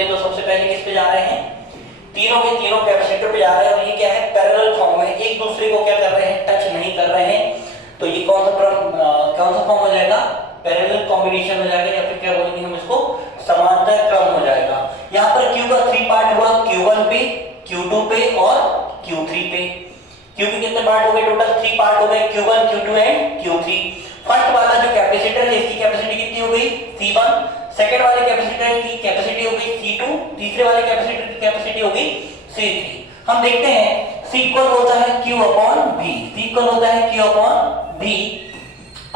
होते हैं तो सबसे पहले किस पे जा रहे हैं, तीनों के तीनों कैपेसिटर पे जा रहे हैं और ये क्या है पैरेलल फॉर्म में, एक दूसरे को क्या कर रहे हैं, टच नहीं कर रहे हैं। तो ये कौन सा फॉर्म हो जाएगा, पैरेलल कॉम्बिनेशन हो जाएगा या फिर क्या बोलेंगे हम इसको, समांतर क्रम हो जाएगा। यहाँ पर Q का 3 पार्ट हुआ, Q1 पे, Q2 पे और Q3 पे। Q के कितने पार्ट हो गए, टोटल 3 पार्ट हो गए, Q1, Q2 and Q3। First वाला जो कैपेसिटर है इसकी कैपेसिटी कितनी हो गई, C1। सेकंड वाले कैपेसिटर की कैपेसिटी हो गई C2। तीसरे वाले कैपेसिटर की कैपेसिटी हो गई C3। हम देखते हैं C इक्वल होता है Q upon V, C equal होता है Q अपॉन V।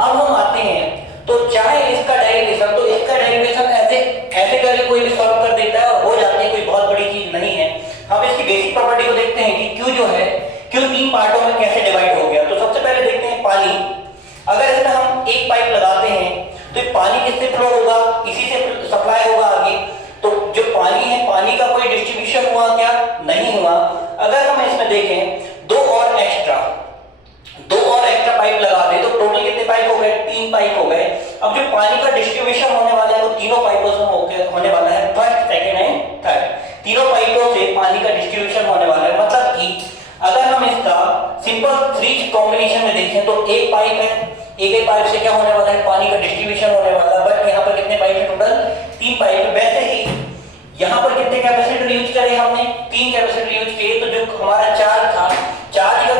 अब हम आते हैं तो चाहे इसका डेरिवेशन, तो इसका डेरिवेशन ऐसे ऐसे करके कोई भी सॉल्व कर देता है और हो जाती है, कोई बहुत बड़ी चीज नहीं है। हम इसकी बेसिक प्रॉपर्टी को देखते हैं कि Q जो है, Q 3 पार्टों में कैसे डिवाइड हो गया। तो सबसे पहले देखते हैं पानी, अगर इसमें हम एक पाइप लगाते हैं तो ये पानी किससे फ्लो होगा, इसी से सप्लाई होगा आगे। तो जो पानी है, पानी का कोई डिस्ट्रीब्यूशन हुआ क्या, नहीं हुआ। अगर हम इसमें देखें दो और एक्स्ट्रा पाइप लगा दे तो टोटल कितने पाइप हो गए, 3 पाइप हो गए। अब जो पानी का डिस्ट्रीब्यूशन होने वाला है वो तीनों पाइपों से होने वाला है, फर्स्ट, सेकंड एंड थर्ड। तीनों पाइपों से पानी का डिस्ट्रीब्यूशन होने वाला है। मतलब कि अगर हम इसका सिंपल 3 कॉम्बिनेशन में देखें तो एक पाइप है, एक पाइप से क्या होने वाला है, पानी का डिस्ट्रीब्यूशन होने वाला है। बट यहाँ पर कितने पाइप है, टोटल 3 पाइप। वैसे ही यहाँ पर कितने कैपेसिटर यूज करे हमने, 3 कैपेसिटर यूज किए। तो जो हमारा चार्ज था, चार्ज का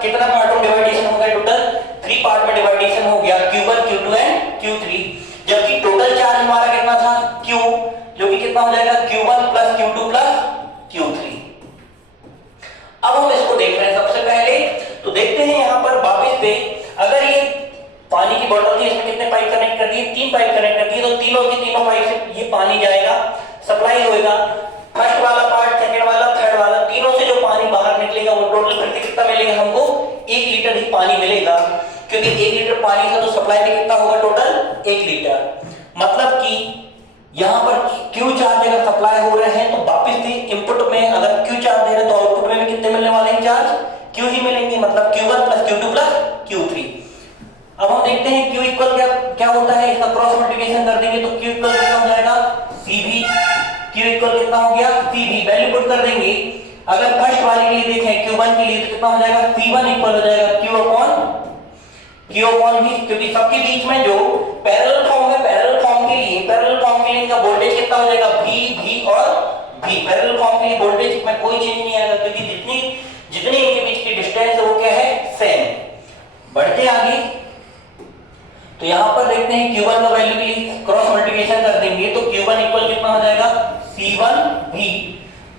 कितना पार्ट में डिवाइडेशन हो गया, टोटल 3 पार्ट में डिवाइडेशन हो गया, Q1, Q2 एंड Q3। जबकि टोटल चार्ज हमारा कितना था, Q, जो कि कितना हो जाएगा, Q1 plus Q2 plus Q3। अब हम इसको देख रहे हैं। सबसे पहले तो देखते हैं यहाँ पर वापस से, अगर ये पानी की बोतल थी, इसमें कितने पाइप कनेक्ट कर दिए, 3 पाइप कनेक्ट कर दिए। तो तीनों के तीनों पाइप से ये पानी जाएगा, सप्लाई होएगा। फर्स्ट वाला पार्ट, सेकंड वाला, थर्ड वाला, तीनों से जो पानी बाहर निकलेगा वो टोटल फिर से कितना मिलेगा हमको, 1 लीटर ही पानी मिलेगा। क्योंकि 1 लीटर पानी था तो सप्लाई में कितना होगा, टोटल 1 लीटर। मतलब कि यहाँ पर Q चार्ज अगर सप्लाई हो रहे हैं तो वापस से इनपुट में अगर Q चार्ज दे रहे हैं तो आउटपुट में भी कितने मिलने वाले हैं, चार्ज Q ही मिलेंगे। मतलब Q1 plus Q2 plus Q3। अब हम देखते हैं Q इक्वल क्या होता है, इसका क्रॉस मल्टीप्लिकेशन कर देंगे तो Q इक्वल कितना हो जाएगा, CV। Q इक्वल कितना हो गया, CV। वैल्यू पुट कर देंगे। अगर फर्स्ट वाले के लिए देखें Q1 के लिए तो कितना हो जाएगा, C1 इक्वल हो जाएगा Q अपॉन V। क्योंकि सबके बीच में जो पैरेलल फॉर्म है, पैरेलल फॉर्म के लिए इनका वोल्टेज कितना हो जाएगा, V और V। पैरेलल फॉर्म के लिए वोल्टेज में कोई चेंज नहीं आएगा क्योंकि जितनी इनके बीच की डिस्टेंस है वो क्या है, सेम। बढ़ते आगे तो यहाँ पर देखते हैं Q1 का वैल्यू के लिए क्रॉस मल्टीप्लिकेशन कर देंगे तो Q1 इक्वल कितना हो जाएगा, C1V।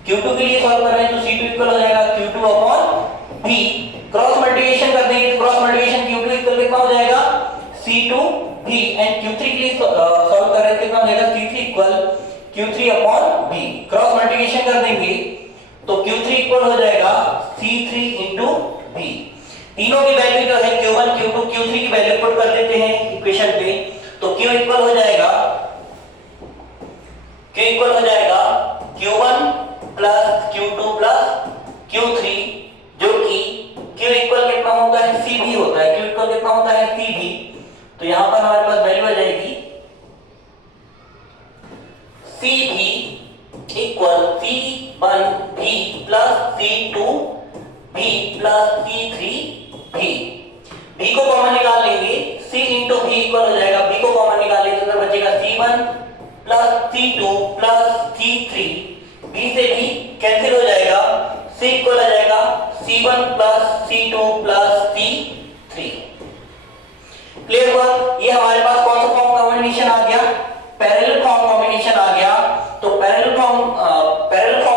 Q2 के लिए सॉल्व कर रहे हैं तो C2 इक्वल हो जाएगा Q2 upon V। Cross multiplication कर देंगे तो क्रॉस मल्टीप्लिकेशन Q2 इक्वल कितना हो जाएगा, C2V। एंड Q3 के लिए सॉल्व कर रहे हैं कितना हो जाएगा, C3 equal Q3 upon V। Cross multiplication कर देंगे तो Q3 इक्वल हो जाएगा C3 इंटू V। तीनों की वैल्यू जो है Q1, Q2, Q3 की वैल्यू पुट कर देते हैं इक्वेशन पे तो Q इक्वल हो जाएगा Q1 plus Q2 plus Q3, जो कि Q इक्वल कितना होता है, CV होता है। Q इक्वल कितना होता है, CV। तो यहां पर हमारे पास वैल्यू आ जाएगी CV equal C1V plus C2V plus C3V। V को कॉमन निकाल लेंगे, C इंटू V इक्वल हो जाएगा, V को कॉमन निकाल लेंगे तो बचेगा C1 plus C2 plus C3। V से V कैंसिल हो जाएगा, C इक्वल हो जाएगा C1 plus C2 plus C3। Clear हुआ। ये हमारे पास कौन सा फॉर्म कॉम्बिनेशन आ गया, पैरेलल फॉर्म कॉम्बिनेशन आ गया। तो पैरेलल फॉर्म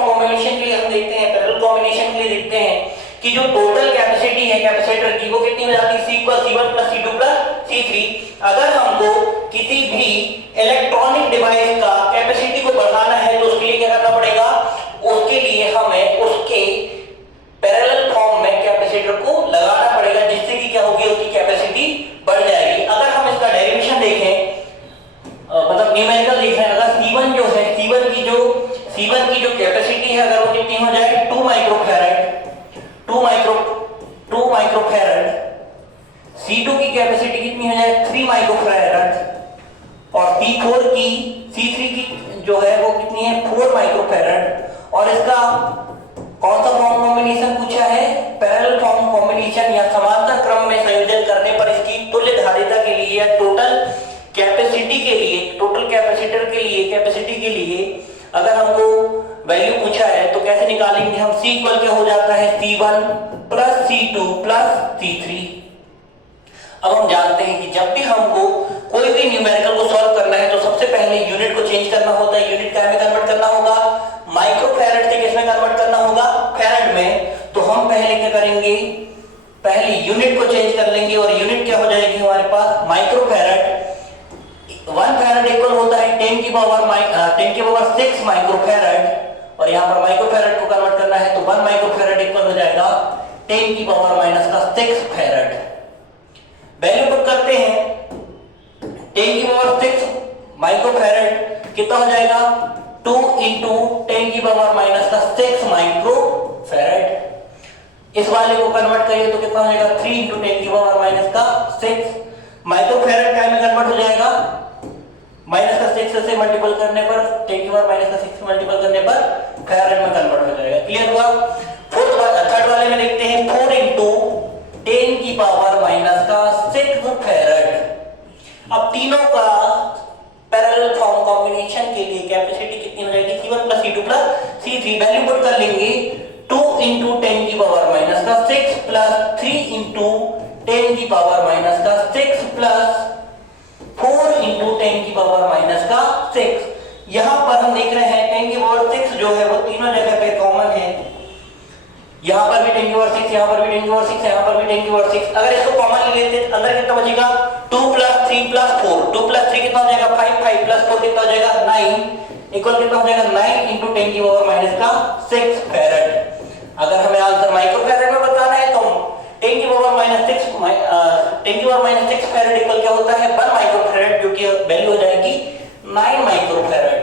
कॉम्बिनेशन के लिए हम देखते हैं, पैरेलल कॉम्बिनेशन के लिए देखते हैं कि जो टोटल कैपेसिटी है कैपेसिटर की वो कितनी हो जाती है, C1 plus C2 plus C3। अगर हमको किसी भी इलेक्ट्रॉनिक डिवाइस का कैपेसिटी को बढ़ाना है तो उसके लिए क्या करना पड़ेगा, उसके लिए हमें उसके पैरेलल फॉर्म में कैपेसिटर को लगाना पड़ेगा, जिससे कि क्या होगी, उसकी कैपेसिटी बढ़ जाएगी। अगर हम इसका डेरिवेशन देखें, मतलब न्यूमेरिकल देखें, अगर C1 जो है, C1 की जो कैपेसिटी है अगर वो कितनी हो जाए, 2 माइक्रोफैरड। C2 की कैपेसिटी कितनी हो जाए, 3 माइक्रोफैरड। और C3 की जो है वो कितनी है 4 माइक्रोफैरड और इसका कौन सा फॉर्म कॉम्बिनेशन पूछा है पैरेलल फॉर्म कॉम्बिनेशन या समांतर क्रम में संयोजन करने पर इसकी तुल्य धारिता के लिए या टोटल कैपेसिटी के लिए टोटल कैपेसिटर के लिए कैपेसिटी के लिए अगर हमको वैल्यू पूछा है तो कैसे निकालेंगे हम C इक्वल क्या हो जाता है C1 plus C2 plus C3। अब हम जानते हैं कि जब भी हमको कोई भी न्यूमेरिकल को सॉल्व करना है तो सबसे पहले यूनिट को चेंज करना होता है। यूनिट क्या में कन्वर्ट करना होगा माइक्रोफैरड से किसमें कन्वर्ट करना होगा फैरड में। तो हम पहले क्या करेंगे पहले यूनिट को चेंज कर लेंगे और यूनिट क्या हो जाएगी हमारे पास माइक्रोफैरड। 1 फैरड इक्वल होता है 10 की पावर 6 माइक्रोफैरड और यहाँ पर माइक्रोफैरड को कन्वर्ट करना है तो 1 माइक्रोफैरड इक्वल हो जाएगा 10 की पावर -6 फैरड। वैल्यू पुट करते हैं 10 की पावर 6 माइक्रोफैरड कितना हो जाएगा 2 इंटू 10 की पावर -6 माइक्रोफैरड। इस वाले को कन्वर्ट करिए तो कितना हो जाएगा 3 इंटू 10 की पावर -6 माइक्रोफैरड क्या में कन्वर्ट हो जाएगा -6 से मल्टीपल करने पर 10 की पावर -6 से मल्टीपल करने पर फैरड में कन्वर्ट हो जाएगा। क्लियर हुआ। थर्ड वाले में देखते हैं 4 इंटू 10 की पावर -6 फैरड। अब तीनों का पैरेलल फॉर्म कॉम्बिनेशन के लिए कैपेसिटी कितनी हो जाएगी C1 plus C2 plus C3। Value put कर लेंगे 2 इंटू 10 की पावर -6 प्लस 3 इंटू 10 की पावर -6 प्लस 4 इंटू 10 की पावर -6। यहां पर हम देख रहे हैं 10 की पावर 6 जो है वो तीनों जगह पे कॉमन है। यहां पर भी 10 की पावर 6 यहां पर भी 10 की पावर 6 यहां पर भी 10 की पावर 6। अगर इसको कॉमन ले लेते अंदर कितना बचेगा 2 प्लस 3 प्लस 4 2 प्लस 3 कितना हो जाएगा 5 5 प्लस 4 कितना हो जाएगा 9 इक्वल कितना हो जाएगा 9 इंटू 10 की पावर -6 फैरड। अगर हमें आंसर माइक्रोफैरड में बताना है तो 10 की पावर -6 फैरड इक्वल क्या होता है 1 माइक्रोफैरड जो कि वैल्यू हो जाएगी 9 माइक्रोफैरड।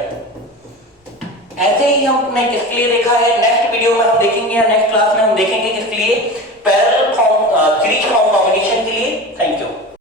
ऐसे ही हमने किसके लिए देखा है नेक्स्ट वीडियो में हम देखेंगे या नेक्स्ट क्लास में हम देखेंगे किसके लिए parallel form series form combination